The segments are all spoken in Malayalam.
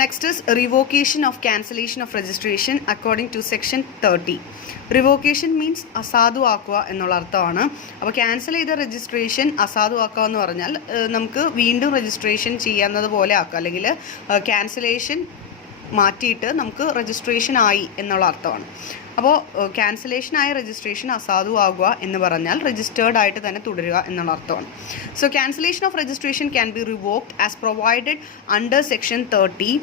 Next is revocation of cancellation of registration according to section 30. Revocation means അസാധുവാക്കുക എന്നുള്ള അർത്ഥമാണ്. അപ്പോൾ ക്യാൻസൽ ചെയ്ത രജിസ്ട്രേഷൻ അസാധുവാക്കുക എന്ന് പറഞ്ഞാൽ നമുക്ക് വീണ്ടും രജിസ്ട്രേഷൻ ചെയ്യാവുന്നത് പോലെ ആക്കുക, അല്ലെങ്കിൽ ക്യാൻസലേഷൻ മാറ്റിയിട്ട് നമുക്ക് രജിസ്ട്രേഷൻ ആയി എന്നുള്ള അർത്ഥമാണ്. അപ്പോൾ ക്യാൻസലേഷൻ ആയ രജിസ്ട്രേഷൻ അസാധുവാകുക എന്ന് പറഞ്ഞാൽ രജിസ്റ്റേർഡ് ആയിട്ട് തന്നെ തുടരുക എന്നുള്ള അർത്ഥമാണ്. So cancellation of registration can be revoked as provided under section 30.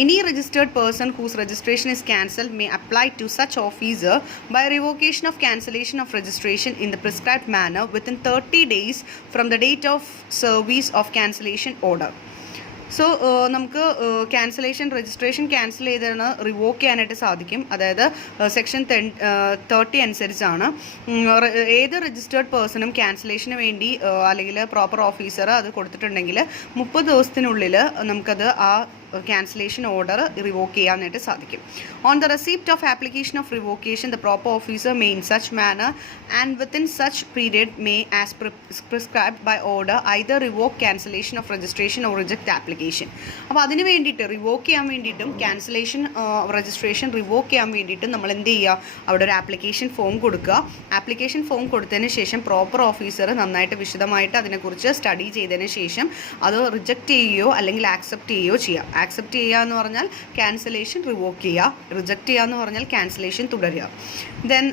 Any registered person whose registration is cancelled may apply to such officer by revocation of cancellation of registration in the prescribed manner within 30 days from the date of service of cancellation order. So നമുക്ക് ക്യാൻസലേഷൻ രജിസ്ട്രേഷൻ ക്യാൻസൽ ചെയ്താണ് റിവോക്ക് ചെയ്യാനായിട്ട് സാധിക്കും. അതായത് സെക്ഷൻ 30 അനുസരിച്ചാണ് ഏത് രജിസ്റ്റേർഡ് പേഴ്സണും ക്യാൻസലേഷന് വേണ്ടി അല്ലെങ്കിൽ പ്രോപ്പർ ഓഫീസർ അത് കൊടുത്തിട്ടുണ്ടെങ്കിൽ 30 ദിവസത്തിനുള്ളിൽ നമുക്കത് ആ cancellation order revoke ചെയ്യാനായിട്ട് സാധിക്കും. On the receipt of application of revocation, the proper officer may in such manner and within such period may as prescribed by order either revoke cancellation of registration or reject application. അപ്പോൾ അതിന് വേണ്ടിയിട്ട് റിവോക്ക് ചെയ്യാൻ വേണ്ടിയിട്ടും ക്യാൻസലേഷൻ രജിസ്ട്രേഷൻ റിവോക്ക് ചെയ്യാൻ വേണ്ടിയിട്ടും നമ്മൾ എന്ത് ചെയ്യുക, അവിടെ ഒരു ആപ്ലിക്കേഷൻ ഫോം കൊടുക്കുക. ആപ്ലിക്കേഷൻ ഫോം കൊടുത്തതിന് ശേഷം പ്രോപ്പർ ഓഫീസർ നന്നായിട്ട് വിശദമായിട്ട് അതിനെക്കുറിച്ച് സ്റ്റഡി ചെയ്തതിന് ശേഷം അത് റിജക്റ്റ് ചെയ്യുകയോ അല്ലെങ്കിൽ ആക്സെപ്റ്റ് ചെയ്യുകയോ ചെയ്യാം. ആക്സെപ്റ്റ് ചെയ്യുക എന്ന് പറഞ്ഞാൽ ക്യാൻസലേഷൻ റിവോക്ക് ചെയ്യുക, റിജക്റ്റ് ചെയ്യുക എന്ന് പറഞ്ഞാൽ ക്യാൻസലേഷൻ തുടരുക. Then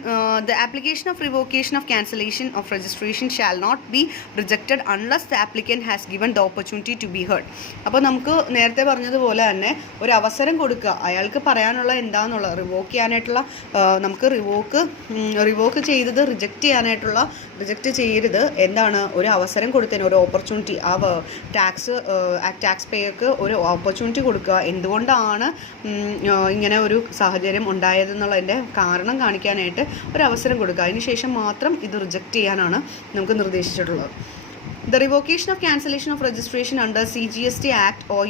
the application of revocation of cancellation of registration shall not be rejected unless the applicant has given the opportunity to be heard. അപ്പോൾ നമുക്ക് നേരത്തെ പറഞ്ഞതുപോലെ തന്നെ ഒരു അവസരം കൊടുക്കുക, അയാൾക്ക് പറയാനുള്ള എന്താണെന്നുള്ളത് റിവോക്ക് ചെയ്യാനായിട്ടുള്ള നമുക്ക് റിവോക്ക് ചെയ്തത് റിജക്റ്റ് ചെയ്യരുത് എന്താണ് ഒരു അവസരം കൊടുത്തതിന് ഒരു ഓപ്പർച്യൂണിറ്റി, ആ ടാക്സ് പേയർക്ക് ഒരു ഓപ്പർച്യൂണിറ്റി കൊടുക്കുക. എന്തുകൊണ്ടാണ് ഇങ്ങനെ ഒരു സാഹചര്യം ഉണ്ടായതെന്നുള്ളതിൻ്റെ കാരണം കാണിക്കാനായിട്ട് ഒരു അവസരം കൊടുക്കുക. അതിനുശേഷം മാത്രം ഇത് റിജക്റ്റ് ചെയ്യാനാണ് നമുക്ക് നിർദ്ദേശിച്ചിട്ടുള്ളത്. The revocation of cancellation of registration under CGST Act or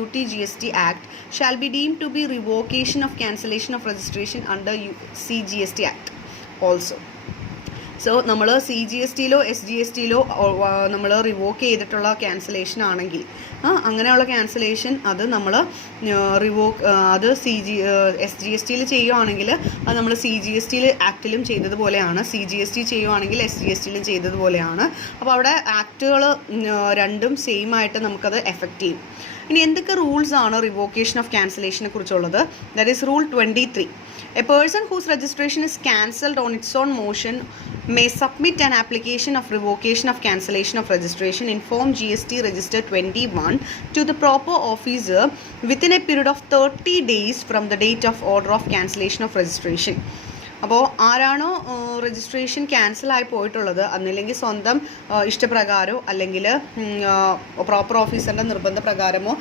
UTGST Act shall be deemed to be revocation of cancellation of registration under CGST Act also. So നമ്മൾ CGSTയിലോ SGSTയിലോ നമ്മൾ റിവോക്ക് ചെയ്തിട്ടുള്ള ക്യാൻസലേഷൻ ആണെങ്കിൽ അങ്ങനെയുള്ള ക്യാൻസലേഷൻ അത് നമ്മൾ അത് SGSTയിൽ ചെയ്യുകയാണെങ്കിൽ അത് നമ്മൾ CGST ആക്ടിലും ചെയ്തതുപോലെയാണ്, CGST ചെയ്യുകയാണെങ്കിൽ SGSTയിലും ചെയ്തതുപോലെയാണ്. അപ്പോൾ അവിടെ ആക്ടുകൾ രണ്ടും സെയിം ആയിട്ട് നമുക്കത് എഫക്റ്റ് ചെയ്യും. ഇനി എന്തൊക്കെ റൂൾസ് ആണ് റിവോക്കേഷൻ ഓഫ് ക്യാൻസലേഷനെ കുറിച്ചുള്ളത്? That is rule 23. A person whose registration is cancelled on its own motion may submit an application of revocation of cancellation of registration in Form GST Register 21 to the proper officer within a period of 30 days from the date of order of cancellation of registration. അപ്പോൾ ആരാണോ രജിസ്ട്രേഷൻ ക്യാൻസലായി പോയിട്ടുള്ളത് അന്നില്ലെങ്കിൽ സ്വന്തം ഇഷ്ടപ്രകാരമോ അല്ലെങ്കിൽ പ്രോപ്പർ ഓഫീസറിൻ്റെ നിർബന്ധപ്രകാരമോ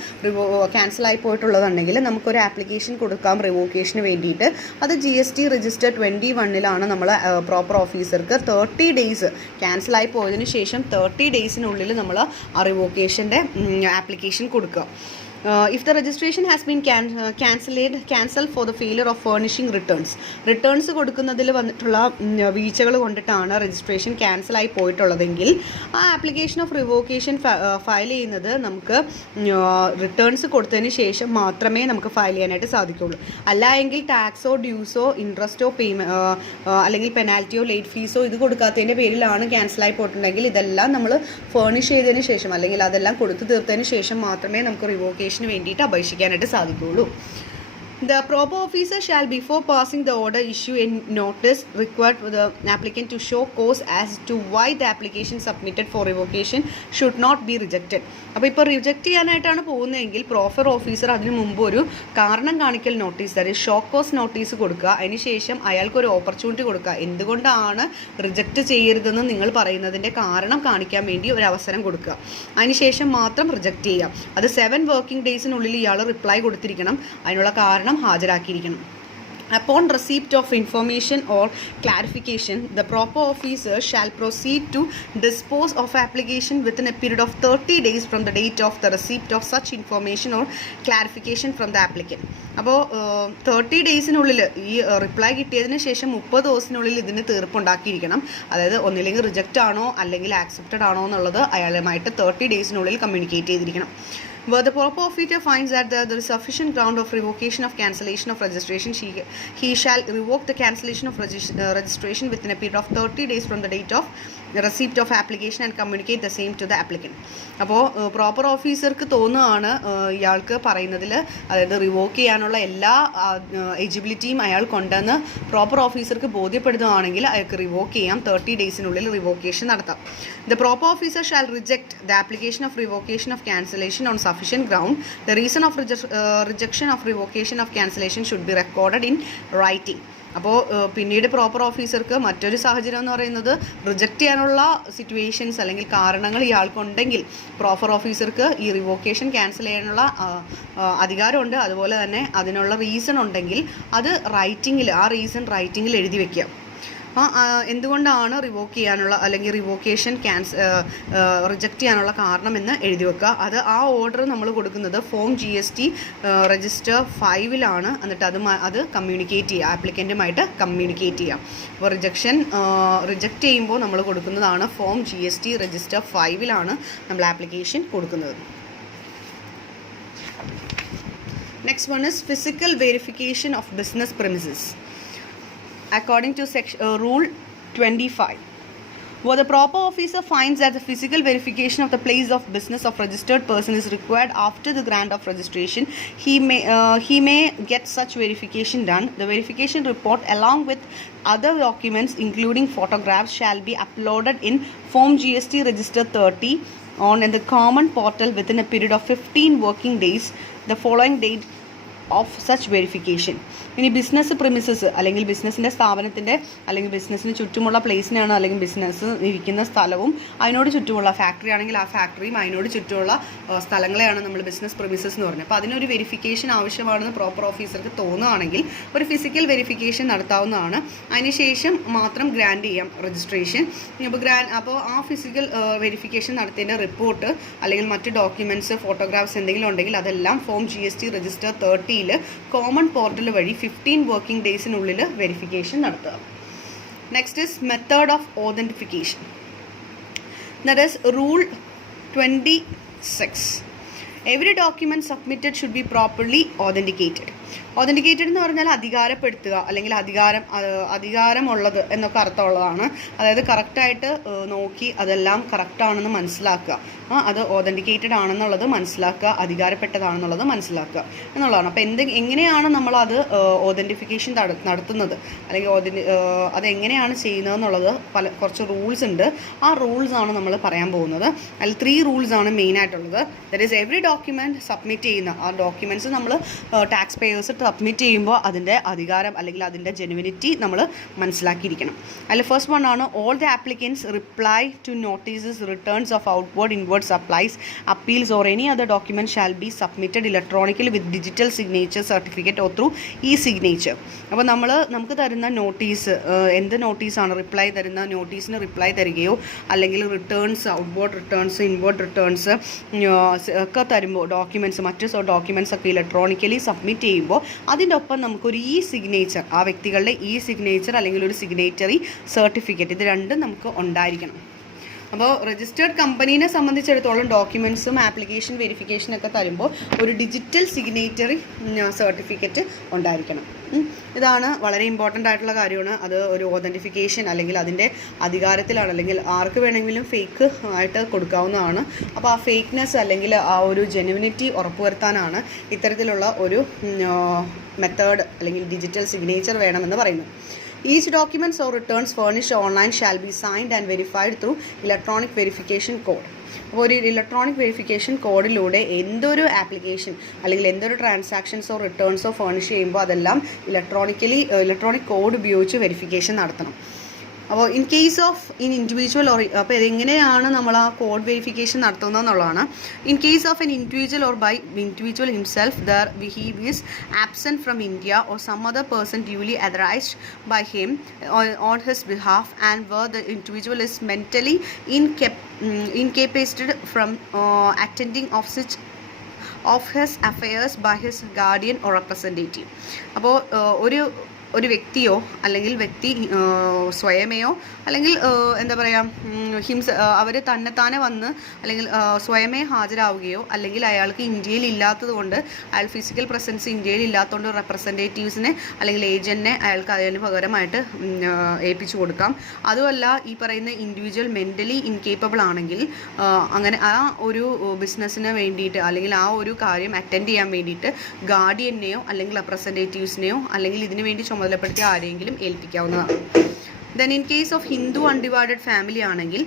ക്യാൻസലായി പോയിട്ടുള്ളതുണ്ടെങ്കിൽ നമുക്കൊരു ആപ്ലിക്കേഷൻ കൊടുക്കാം റിവോക്കേഷന് വേണ്ടിയിട്ട്. അത് GST രജിസ്റ്റർ 21 നമ്മൾ പ്രോപ്പർ ഓഫീസർക്ക് 30 ഡേയ്സ് ക്യാൻസലായി പോയതിനു ശേഷം 30 ഡേയ്സിനുള്ളിൽ നമ്മൾ ആ റിവോക്കേഷൻ്റെ ആപ്ലിക്കേഷൻ കൊടുക്കുക. If the registration has been cancelled for the failure of furnishing returns കൊടുക്കുന്നതിൽ വന്നിട്ടുള്ള വീഴ്ചകൾ കൊണ്ടിട്ടാണ് രജിസ്ട്രേഷൻ ക്യാൻസലായി പോയിട്ടുള്ളതെങ്കിൽ ആ ആപ്ലിക്കേഷൻ ഓഫ് റിവോക്കേഷൻ ഫയൽ ചെയ്യുന്നത് നമുക്ക് റിട്ടേൺസ് കൊടുത്തതിന് ശേഷം മാത്രമേ നമുക്ക് ഫയൽ ചെയ്യാനായിട്ട് സാധിക്കുള്ളൂ. അല്ല എങ്കിൽ ടാക്സോ ഡ്യൂസോ ഇൻട്രസ്റ്റോ അല്ലെങ്കിൽ പെനാൽറ്റിയോ ലേറ്റ് ഫീസോ ഇത് കൊടുക്കാത്തതിൻ്റെ പേരിലാണ് ക്യാൻസലായി പോയിട്ടുണ്ടെങ്കിൽ ഇതെല്ലാം നമ്മൾ ഫേർണിഷ് ചെയ്തതിന് ശേഷം അല്ലെങ്കിൽ അതെല്ലാം കൊടുത്തു തീർത്തതിന് ശേഷം മാത്രമേ നമുക്ക് റിവോക്കേഷൻ വേണ്ടിയിട്ട് അപേക്ഷിക്കാനായിട്ട് സാധിക്കുകയുള്ളൂ. The proper officer shall before passing the order issue a notice required for the applicant to show cause as to why the application submitted for revocation should not be rejected. അപ്പോൾ ഇപ്പോൾ റിജക്റ്റ് ചെയ്യാനായിട്ടാണ് പോകുന്നതെങ്കിൽ പ്രോപ്പർ ഓഫീസർ അതിന് മുമ്പ് ഒരു കാരണം കാണിക്കൽ നോട്ടീസ്, അതായത് ഷോ കോസ് നോട്ടീസ് കൊടുക്കുക. അതിനുശേഷം അയാൾക്കൊരു ഓപ്പർച്യൂണിറ്റി കൊടുക്കുക, എന്തുകൊണ്ടാണ് റിജക്റ്റ് ചെയ്യരുതെന്ന് നിങ്ങൾ പറയുന്നതിൻ്റെ കാരണം കാണിക്കാൻ വേണ്ടി ഒരു അവസരം കൊടുക്കുക. അതിനുശേഷം മാത്രം റിജക്റ്റ് ചെയ്യുക. അത് 7 വർക്കിംഗ് ഡേയ്സിനുള്ളിൽ ഇയാൾ റിപ്ലൈ കൊടുത്തിരിക്കണം, അതിനുള്ള കാരണം ഹാജരാക്കിയിരിക്കണം. Upon receipt of information or clarification, the proper officer shall proceed to dispose of application within a period of 30 days from the date of the receipt of such information or clarification from the applicant. അപ്പോൾ 30 ഡേയ്സിനുള്ളിൽ ഈ റിപ്ലൈ കിട്ടിയതിന് ശേഷം 30 ദിവസത്തിനുള്ളിൽ ഇതിന് തീർപ്പുണ്ടാക്കിയിരിക്കണം. അതായത് ഒന്നില്ലെങ്കിൽ റിജക്റ്റ് ആണോ അല്ലെങ്കിൽ ആക്സെപ്റ്റഡ് ആണോ എന്നുള്ളത് അയാളുമായിട്ട് 30 ഡേയ്സിനുള്ളിൽ കമ്മ്യൂണിക്കേറ്റ് ചെയ്തിരിക്കണം. Where the proper officer finds that there is sufficient ground of revocation of cancellation of registration, he shall revoke the cancellation of registration within a period of 30 days from the date of receipt of application and communicate the same to the applicant. അപ്പോൾ പ്രോപ്പർ ഓഫീസർക്ക് തോന്നുകയാണ് ഇയാൾക്ക് പറയുന്നതിൽ, അതായത് റിവോക്ക് ചെയ്യാനുള്ള എല്ലാ എലിജിബിലിറ്റിയും അയാൾക്കുണ്ടെന്ന് പ്രോപ്പർ ഓഫീസർക്ക് ബോധ്യപ്പെടുന്നതാണെങ്കിൽ അയാൾക്ക് റിവോക്ക് ചെയ്യാം. 30 ഡേയ്സിനുള്ളിൽ റിവോക്കേഷൻ നടത്താം. The proper officer shall reject the application of revocation of cancellation on sufficient ground. The reason of rejection of revocation of cancellation should be recorded in writing. അപ്പോൾ പിന്നീട് പ്രോപ്പർ ഓഫീസർക്ക് മറ്റൊരു സാഹചര്യം എന്ന് പറയുന്നത് റിജക്റ്റ് ചെയ്യാനുള്ള സിറ്റുവേഷൻസ് അല്ലെങ്കിൽ കാരണങ്ങൾ ഇയാൾക്കുണ്ടെങ്കിൽ പ്രോപ്പർ ഓഫീസർക്ക് ഈ റിവോക്കേഷൻ ക്യാൻസൽ ചെയ്യാനുള്ള അധികാരമുണ്ട്. അതുപോലെ തന്നെ അതിനുള്ള റീസൺ ഉണ്ടെങ്കിൽ അത് റൈറ്റിങ്ങിൽ എഴുതി വയ്ക്കുക. അപ്പോൾ എന്തുകൊണ്ടാണ് റിവോക്ക് ചെയ്യാനുള്ള അല്ലെങ്കിൽ റിവോക്കേഷൻ റിജക്റ്റ് ചെയ്യാനുള്ള കാരണം എന്ന് എഴുതി വെക്കുക. ആ ഓർഡർ നമ്മൾ കൊടുക്കുന്നത് ഫോം GST രജിസ്റ്റർ 5 എന്നിട്ട് അത് കമ്മ്യൂണിക്കേറ്റ് ചെയ്യുക, ആപ്ലിക്കൻറ്റുമായിട്ട് കമ്മ്യൂണിക്കേറ്റ് ചെയ്യാം. അപ്പോൾ റിജക്റ്റ് ചെയ്യുമ്പോൾ നമ്മൾ കൊടുക്കുന്നതാണ് ഫോം GST രജിസ്റ്റർ 5 നമ്മൾ ആപ്ലിക്കേഷൻ കൊടുക്കുന്നത്. Next one is physical verification of business premises. According to Rule 25, where the proper officer finds that the physical verification of the place of business of registered person is required after the grant of registration, he may get such verification done. The verification report along with other documents including photographs shall be uploaded in Form GST Register 30 on the common portal within a period of 15 working days the following date of such verification. ഇനി ബിസിനസ് പ്രിമിസസ് അല്ലെങ്കിൽ ബിസിനസ്സിൻ്റെ സ്ഥാപനത്തിൻ്റെ അല്ലെങ്കിൽ ബിസിനസ്സിന് ചുറ്റുമുള്ള പ്ലേസിനാണ് അല്ലെങ്കിൽ ബിസിനസ് ഇരിക്കുന്ന സ്ഥലവും അതിനോട് ചുറ്റുമുള്ള ഫാക്ടറി ആണെങ്കിൽ ആ ഫാക്ടറിയും അതിനോട് ചുറ്റുമുള്ള സ്ഥലങ്ങളെയാണ് നമ്മൾ ബിസിനസ് പ്രിമിസസ് എന്ന് പറയുന്നത്. അപ്പോൾ അതിനൊരു വെരിഫിക്കേഷൻ ആവശ്യമാണെന്ന് പ്രോപ്പർ ഓഫീസർക്ക് തോന്നുകയാണെങ്കിൽ ഒരു ഫിസിക്കൽ വെരിഫിക്കേഷൻ നടത്താവുന്നതാണ്. അതിനുശേഷം മാത്രം ഗ്രാൻഡ് ചെയ്യാം രജിസ്ട്രേഷൻ. അപ്പോൾ ആ ഫിസിക്കൽ വെരിഫിക്കേഷൻ നടത്തിയതിൻ്റെ റിപ്പോർട്ട് അല്ലെങ്കിൽ മറ്റ് ഡോക്യുമെൻറ്റ്സ് ഫോട്ടോഗ്രാഫ്സ് എന്തെങ്കിലും ഉണ്ടെങ്കിൽ അതെല്ലാം form GST register 30 common portal വഴി 15 വർക്കിംഗ് ഡേയ്സിനുള്ളിൽ വെരിഫിക്കേഷൻ നടത്തുക. Next is method of authentication. That is rule 26. Every document submitted should be properly authenticated. Authenticated എന്ന് പറഞ്ഞാൽ അധികാരപ്പെടുത്തുക അല്ലെങ്കിൽ അധികാരമുള്ളത് എന്നൊക്കെ അർത്ഥമുള്ളതാണ്. അതായത് കറക്റ്റായിട്ട് നോക്കി അതെല്ലാം കറക്റ്റാണെന്ന് മനസ്സിലാക്കുക, അത് ഓതൻറ്റിക്കേറ്റഡ് ആണെന്നുള്ളത് മനസ്സിലാക്കുക, അധികാരപ്പെട്ടതാണെന്നുള്ളത് മനസ്സിലാക്കുക എന്നുള്ളതാണ്. അപ്പോൾ എങ്ങനെയാണ് നമ്മളത് ഓതൻറ്റിഫിക്കേഷൻ നടത്തുന്നത് അല്ലെങ്കിൽ അതെങ്ങനെയാണ് ചെയ്യുന്നതെന്നുള്ളത് കുറച്ച് റൂൾസ് ഉണ്ട്. ആ റൂൾസാണ് നമ്മൾ പറയാൻ പോകുന്നത്. അതിൽ 3 റൂൾസാണ് മെയിനായിട്ടുള്ളത്. That is every document submit ചെയ്യുന്ന ആ ഡോക്യുമെൻറ്റ്സ് നമ്മൾ ടാക്സ് പേയേഴ്സ് സബ്മിറ്റ് ചെയ്യുമ്പോൾ അതിൻ്റെ അധികാരം അല്ലെങ്കിൽ അതിൻ്റെ ജെനുവിനിറ്റി നമ്മൾ മനസ്സിലാക്കിയിരിക്കണം. അതിൽ ഫസ്റ്റ് വൺ ആണ് all the applicants reply to notices returns of outward inward supplies appeals or any other document shall be submitted electronically with digital signature certificate or through e signature. അപ്പോൾ നമുക്ക് തരുന്ന നോട്ടീസ് എന്ത് നോട്ടീസാണ് റിപ്ലൈ തരുന്ന നോട്ടീസിന് റിപ്ലൈ തരികയോ അല്ലെങ്കിൽ returns outward returns inward returns ഒക്കെ തരുമ്പോൾ മറ്റ് ഡോക്യുമെൻറ്റ്സ് ഒക്കെ ഇലക്ട്രോണിക്കലി സബ്മിറ്റ് ചെയ്യുമ്പോൾ അതിൻ്റെ ഒപ്പം നമുക്കൊരു ഇ സിഗ്നേച്ചർ, ആ വ്യക്തികളുടെ ഇ സിഗ്നേച്ചർ അല്ലെങ്കിൽ ഒരു സിഗ്നേറ്ററി സർട്ടിഫിക്കറ്റ്, ഇത് രണ്ടും നമുക്ക് ഉണ്ടായിരിക്കണം. അപ്പോൾ രജിസ്റ്റേർഡ് കമ്പനീനെ സംബന്ധിച്ചിടത്തോളം ഡോക്യുമെൻറ്റ്സും ആപ്ലിക്കേഷൻ വെരിഫിക്കേഷനൊക്കെ തരുമ്പോൾ ഒരു ഡിജിറ്റൽ സിഗ്നേറ്ററി സർട്ടിഫിക്കറ്റ് ഉണ്ടായിരിക്കണം. ഇതാണ് വളരെ ഇമ്പോർട്ടൻ്റ് ആയിട്ടുള്ള കാര്യമാണ്. അത് ഒരു ഓതൻറ്റിഫിക്കേഷൻ അല്ലെങ്കിൽ അതിൻ്റെ അധികാരത്തിലാണ്, അല്ലെങ്കിൽ ആർക്ക് വേണമെങ്കിലും ഫേക്ക് ആയിട്ട് കൊടുക്കാവുന്നതാണ്. അപ്പോൾ ആ ഫേക്ക്നെസ് അല്ലെങ്കിൽ ആ ഒരു ജെനുവിനിറ്റി ഉറപ്പുവരുത്താനാണ് ഇത്തരത്തിലുള്ള ഒരു മെത്തേഡ് അല്ലെങ്കിൽ ഡിജിറ്റൽ സിഗ്നേച്ചർ വേണമെന്ന് പറയുന്നു. Each documents or returns furnished online shall be signed and verified through electronic verification code. അപ്പോൾ ഒരു ഇലക്ട്രോണിക് വെരിഫിക്കേഷൻ കോഡിലൂടെ എന്തൊരു ആപ്ലിക്കേഷൻ അല്ലെങ്കിൽ എന്തൊരു ട്രാൻസാക്ഷൻസോ റിട്ടേൺസോ ഫേണിഷ് ചെയ്യുമ്പോൾ അതെല്ലാം ഇലക്ട്രോണിക് കോഡ് ഉപയോഗിച്ച് വെരിഫിക്കേഷൻ നടത്തണം. അപ്പോൾ ഇൻഡിവിജ്വൽ അപ്പോൾ ഇതെങ്ങനെയാണ് നമ്മൾ ആ കോഡ് വെരിഫിക്കേഷൻ നടത്തുന്നത് എന്നുള്ളതാണ്. In case of an individual or by individual himself he is absent from India or some other person duly authorized by him on his behalf, and where the individual is mentally incapacitated from attending of such of his affairs by his guardian or representative. അപ്പോൾ ഒരു വ്യക്തിയോ അല്ലെങ്കിൽ വ്യക്തി സ്വയമേയോ അല്ലെങ്കിൽ എന്താ പറയുക അവർ തന്നെത്താനെ വന്ന് അല്ലെങ്കിൽ സ്വയമേ ഹാജരാവുകയോ അല്ലെങ്കിൽ അയാൾക്ക് ഇന്ത്യയിൽ ഇല്ലാത്തത് കൊണ്ട് അയാൾ ഫിസിക്കൽ പ്രസൻസ് ഇന്ത്യയിൽ ഇല്ലാത്തതുകൊണ്ട് റെപ്രസെൻറ്റേറ്റീവ്സിനെ അല്ലെങ്കിൽ ഏജൻറ്റിനെ അയാൾക്ക് അതിന് പകരമായിട്ട് ഏൽപ്പിച്ചു കൊടുക്കാം. അതുമല്ല ഈ പറയുന്ന ഇൻഡിവിജ്വൽ മെൻ്റലി ഇൻകേപ്പബിൾ ആണെങ്കിൽ അങ്ങനെ ആ ഒരു ബിസിനസ്സിന് വേണ്ടിയിട്ട് അല്ലെങ്കിൽ ആ ഒരു കാര്യം അറ്റൻഡ് ചെയ്യാൻ വേണ്ടിയിട്ട് ഗാർഡിയനെയോ അല്ലെങ്കിൽ റെപ്രസെൻറ്റേറ്റീവ്സിനെയോ അല്ലെങ്കിൽ ഇതിനു വേണ്ടി ചുമതലപ്പെടുത്തിയ ആരെങ്കിലും ഏൽപ്പിക്കാവുന്നതാണ്. Then in case of Hindu undivided family ആണെങ്കിൽ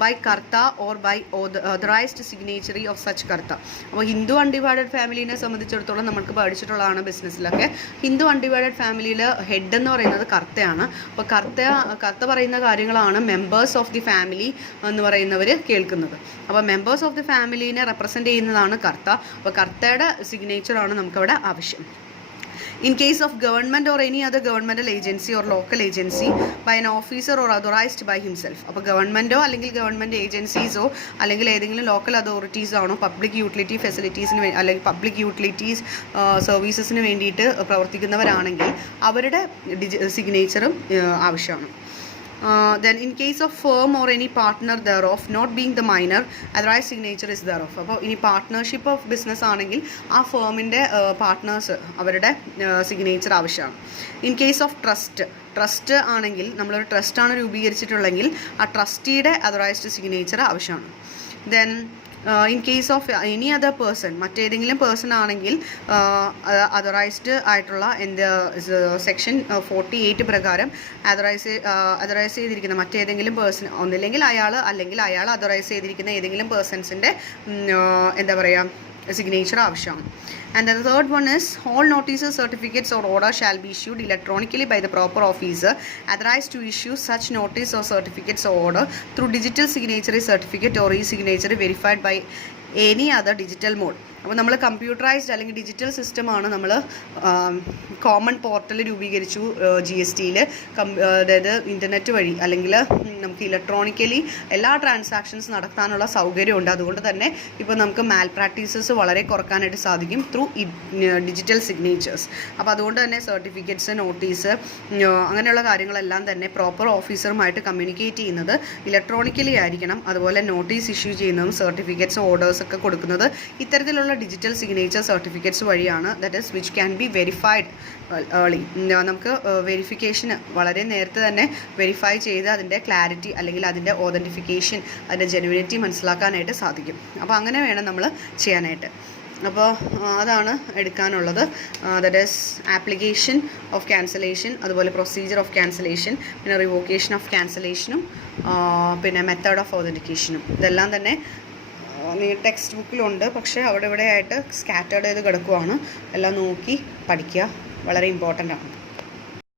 by karta or by authorised signatory of such കർത്ത. അപ്പോൾ ഹിന്ദു അൺഡിവൈഡഡ് ഫാമിലിനെ സംബന്ധിച്ചിടത്തോളം നമുക്ക് പഠിച്ചിട്ടുള്ളതാണ് ബിസിനസ്സിലൊക്കെ. ഹിന്ദു അൺഡിവൈഡഡ് ഫാമിലിയിൽ ഹെഡ് എന്ന് പറയുന്നത് കർത്തയാണ്. അപ്പോൾ കർത്ത പറയുന്ന കാര്യങ്ങളാണ് മെമ്പേഴ്സ് ഓഫ് ദി ഫാമിലി എന്ന് പറയുന്നവർ കേൾക്കുന്നത്. അപ്പോൾ മെമ്പേഴ്സ് ഓഫ് ദി ഫാമിലിനെ റെപ്രസെൻറ്റ് ചെയ്യുന്നതാണ് കർത്ത. അപ്പോൾ കർത്തയുടെ സിഗ്നേച്ചറാണ് നമുക്കവിടെ ആവശ്യം. In case of government or any other governmental agency or local agency by an officer or authorized by himself. അപ്പോൾ ഗവൺമെൻറ്റോ അല്ലെങ്കിൽ ഗവൺമെൻറ് ഏജൻസീസോ അല്ലെങ്കിൽ ഏതെങ്കിലും ലോക്കൽ അതോറിറ്റീസോ ആണോ പബ്ലിക് യൂട്ടിലിറ്റി ഫെസിലിറ്റീസിന് അല്ലെങ്കിൽ പബ്ലിക് യൂട്ടിലിറ്റീസ് സർവീസസിന് വേണ്ടിയിട്ട് പ്രവർത്തിക്കുന്നവരാണെങ്കിൽ അവരുടെ സിഗ്നേച്ചറും ആവശ്യമാണ്. Then in case of firm or any partner thereof not being the minor, authorized signature is thereof. അപ്പോൾ ഇനി പാർട്ട്ണർഷിപ്പ് ഓഫ് ബിസിനസ് ആണെങ്കിൽ ആ ഫേമിൻ്റെ പാർട്ട്നേഴ്സ് അവരുടെ സിഗ്നേച്ചർ ആവശ്യമാണ്. ഇൻ കേസ് ഓഫ് ട്രസ്റ്റ് ആണെങ്കിൽ നമ്മളൊരു ട്രസ്റ്റാണ് രൂപീകരിച്ചിട്ടുള്ളെങ്കിൽ ആ ട്രസ്റ്റിയുടെ അഥോറൈസ്ഡ് സിഗ്നേച്ചർ ആവശ്യമാണ്. Then in case of any other person, മറ്റേതെങ്കിലും പേഴ്സൺ ആണെങ്കിൽ അഥോറൈസ്ഡ് ആയിട്ടുള്ള സെക്ഷൻ 48 പ്രകാരം അഥോറൈസ് ചെയ്തിരിക്കുന്ന മറ്റേതെങ്കിലും പേഴ്സൺ ഒന്നില്ലെങ്കിൽ അയാൾ അല്ലെങ്കിൽ അയാൾ അഥോറൈസ് ചെയ്തിരിക്കുന്ന ഏതെങ്കിലും പേഴ്സൺസിൻ്റെ എന്താ പറയുക signature ആവശ്യമാണ്. And the third one is all notices, certificates or order shall be issued electronically by the proper officer authorized to issue such notice or certificates or order through digital signature certificate or e-signature verified by any other digital mode. അപ്പോൾ നമ്മൾ കമ്പ്യൂട്ടറൈസ്ഡ് അല്ലെങ്കിൽ ഡിജിറ്റൽ സിസ്റ്റമാണ് നമ്മൾ കോമൺ പോർട്ടൽ രൂപീകരിച്ചു GSTയിൽ. അതായത് ഇൻ്റർനെറ്റ് വഴി അല്ലെങ്കിൽ നമുക്ക് ഇലക്ട്രോണിക്കലി എല്ലാ ട്രാൻസാക്ഷൻസ് നടത്താനുള്ള സൗകര്യമുണ്ട്. അതുകൊണ്ട് തന്നെ ഇപ്പോൾ നമുക്ക് മാൽ പ്രാക്ടീസസ് വളരെ കുറക്കാനായിട്ട് സാധിക്കും ത്രൂ ഡിജിറ്റൽ സിഗ്നേച്ചേഴ്സ്. അപ്പോൾ അതുകൊണ്ട് തന്നെ സർട്ടിഫിക്കറ്റ്സ്, നോട്ടീസ് അങ്ങനെയുള്ള കാര്യങ്ങളെല്ലാം തന്നെ പ്രോപ്പർ ഓഫീസറുമായിട്ട് കമ്മ്യൂണിക്കേറ്റ് ചെയ്യുന്നത് ഇലക്ട്രോണിക്കലി ആയിരിക്കണം. അതുപോലെ നോട്ടീസ് ഇഷ്യൂ ചെയ്യുന്നതും സർട്ടിഫിക്കറ്റ്സ്, ഓർഡേഴ്സ് ഒക്കെ കൊടുക്കുന്നത് ഇത്തരത്തിലുള്ള ഡിജിറ്റൽ സിഗ്നേച്ചർ സർട്ടിഫിക്കറ്റ്സ് വഴിയാണ്. That is which can be verified early. നമുക്ക് വെരിഫിക്കേഷന് വളരെ നേരത്തെ തന്നെ വെരിഫൈ ചെയ്ത് അതിൻ്റെ ക്ലാരിറ്റി അല്ലെങ്കിൽ അതിൻ്റെ ഓതൻറ്റിഫിക്കേഷൻ, അതിൻ്റെ ജെനുവിനിറ്റി മനസ്സിലാക്കാനായിട്ട് സാധിക്കും. അപ്പോൾ അങ്ങനെ വേണം നമ്മൾ ചെയ്യാനായിട്ട്. അപ്പോൾ അതാണ് എടുക്കാനുള്ളത്. That is application of cancellation, അതുപോലെ പ്രൊസീജിയർ ഓഫ് ക്യാൻസലേഷൻ, പിന്നെ റിവോക്കേഷൻ ഓഫ് ക്യാൻസലേഷനും പിന്നെ മെത്തേഡ് ഓഫ് ഓതൻറ്റിക്കേഷനും. ഇതെല്ലാം തന്നെ ടെക്സ്റ്റ് ബുക്കിലുണ്ട്, പക്ഷേ അവിടെ ഇവിടെ ആയിട്ട് സ്കാറ്റേർഡ് ചെയ്ത് കിടക്കുവാണ്. എല്ലാം നോക്കി പഠിക്കുക, വളരെ ഇമ്പോർട്ടൻ്റ് ആണ്.